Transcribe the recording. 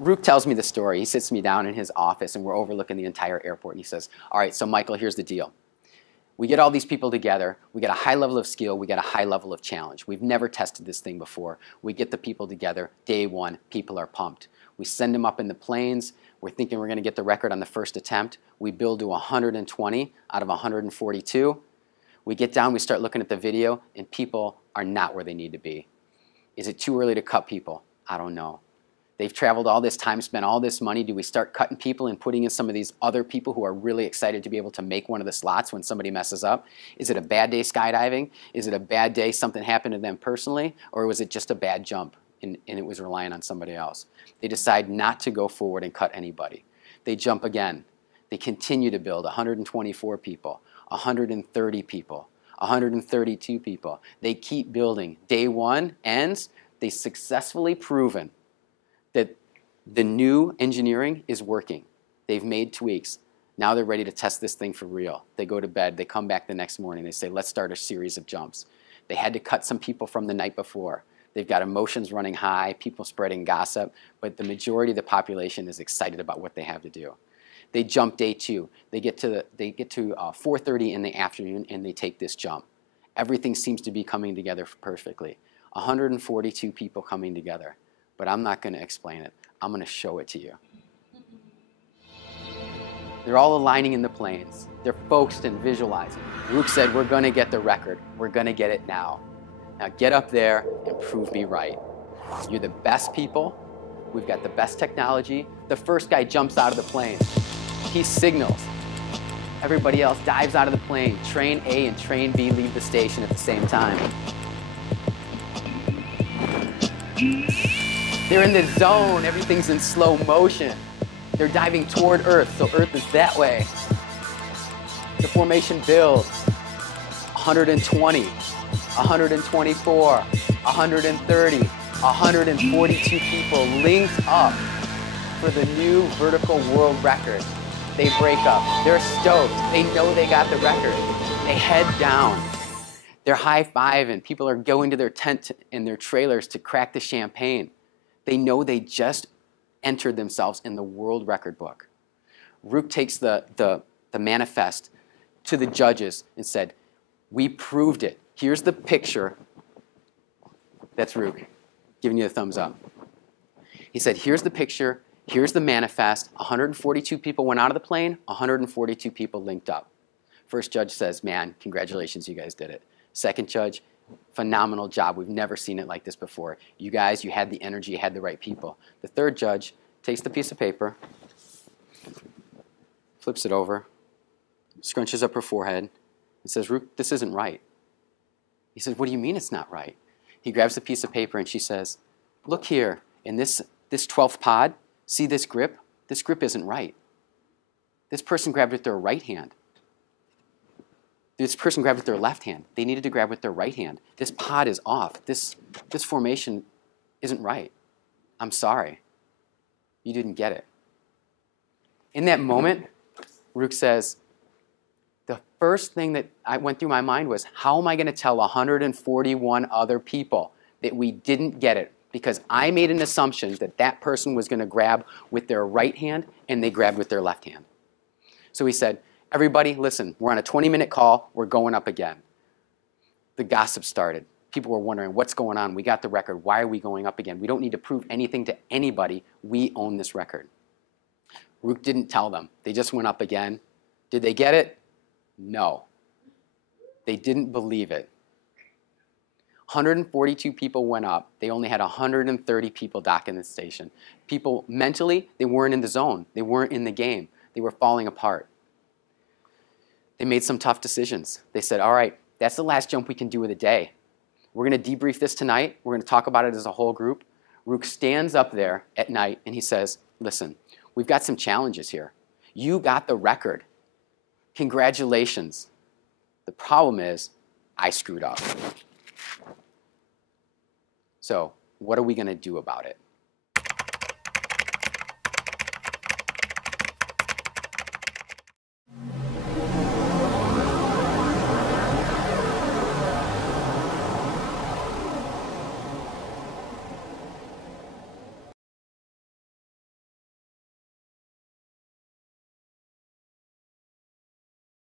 Rook tells me the story. He sits me down in his office, and we're overlooking the entire airport. And he says, all right, so Michael, here's the deal. We get all these people together. We get a high level of skill. We get a high level of challenge. We've never tested this thing before. We get the people together. Day one, people are pumped. We send them up in the planes. We're thinking we're going to get the record on the first attempt. We build to 120 out of 142. We get down, we start looking at the video, and people are not where they need to be. Is it too early to cut people? I don't know. They've traveled all this time, spent all this money. Do we start cutting people and putting in some of these other people who are really excited to be able to make one of the slots when somebody messes up? Is it a bad day skydiving? Is it a bad day something happened to them personally? Or was it just a bad jump and it was relying on somebody else? They decide not to go forward and cut anybody. They jump again. They continue to build 124 people, 130 people, 132 people. They keep building. Day one ends. They successfully proven that the new engineering is working. They've made tweaks. Now they're ready to test this thing for real. They go to bed. They come back the next morning. They say, let's start a series of jumps. They had to cut some people from the night before. They've got emotions running high, people spreading gossip, but the majority of the population is excited about what they have to do. They jump day two. They get to 4:30 in the afternoon, and they take this jump. Everything seems to be coming together perfectly. 142 people coming together. But I'm not going to explain it. I'm going to show it to you. They're all aligning in the planes. They're focused and visualizing. Rook said, we're going to get the record. We're going to get it now. Now get up there and prove me right. You're the best people. We've got the best technology. The first guy jumps out of the plane. He signals. Everybody else dives out of the plane. Train A and Train B leave the station at the same time. They're in the zone. Everything's in slow motion. They're diving toward Earth, so Earth is that way. The formation builds. 120, 124, 130, 142 people linked up for the new vertical world record. They break up. They're stoked. They know they got the record. They head down. They're high-fiving. People are going to their tent and their trailers to crack the champagne. They know they just entered themselves in the world record book. Rook takes the manifest to the judges and said, we proved it. Here's the picture. That's Rook giving you a thumbs up. He said, here's the picture. Here's the manifest. 142 people went out of the plane. 142 people linked up. First judge says, man, congratulations, you guys did it. Second judge, phenomenal job. We've never seen it like this before. You guys, you had the energy, you had the right people. The third judge takes the piece of paper, flips it over, scrunches up her forehead, and says, Rook, this isn't right. He says, what do you mean it's not right? He grabs the piece of paper and she says, look here, in this 12th pod, see this grip? This grip isn't right. This person grabbed with their right hand. This person grabbed with their left hand. They needed to grab with their right hand. This pod is off. This formation isn't right. I'm sorry. You didn't get it. In that moment, Rook says, the first thing that went through my mind was, how am I going to tell 141 other people that we didn't get it? Because I made an assumption that that person was going to grab with their right hand and they grabbed with their left hand. So he said, everybody, listen, we're on a 20-minute call. We're going up again. The gossip started. People were wondering, what's going on? We got the record. Why are we going up again? We don't need to prove anything to anybody. We own this record. Rook didn't tell them. They just went up again. Did they get it? No. They didn't believe it. 142 people went up. They only had 130 people dock in the station. People, mentally, they weren't in the zone. They weren't in the game. They were falling apart. They made some tough decisions. They said, all right, that's the last jump we can do of the day. We're going to debrief this tonight. We're going to talk about it as a whole group. Rook stands up there at night and he says, listen, we've got some challenges here. You got the record. Congratulations. The problem is, I screwed up. So what are we going to do about it?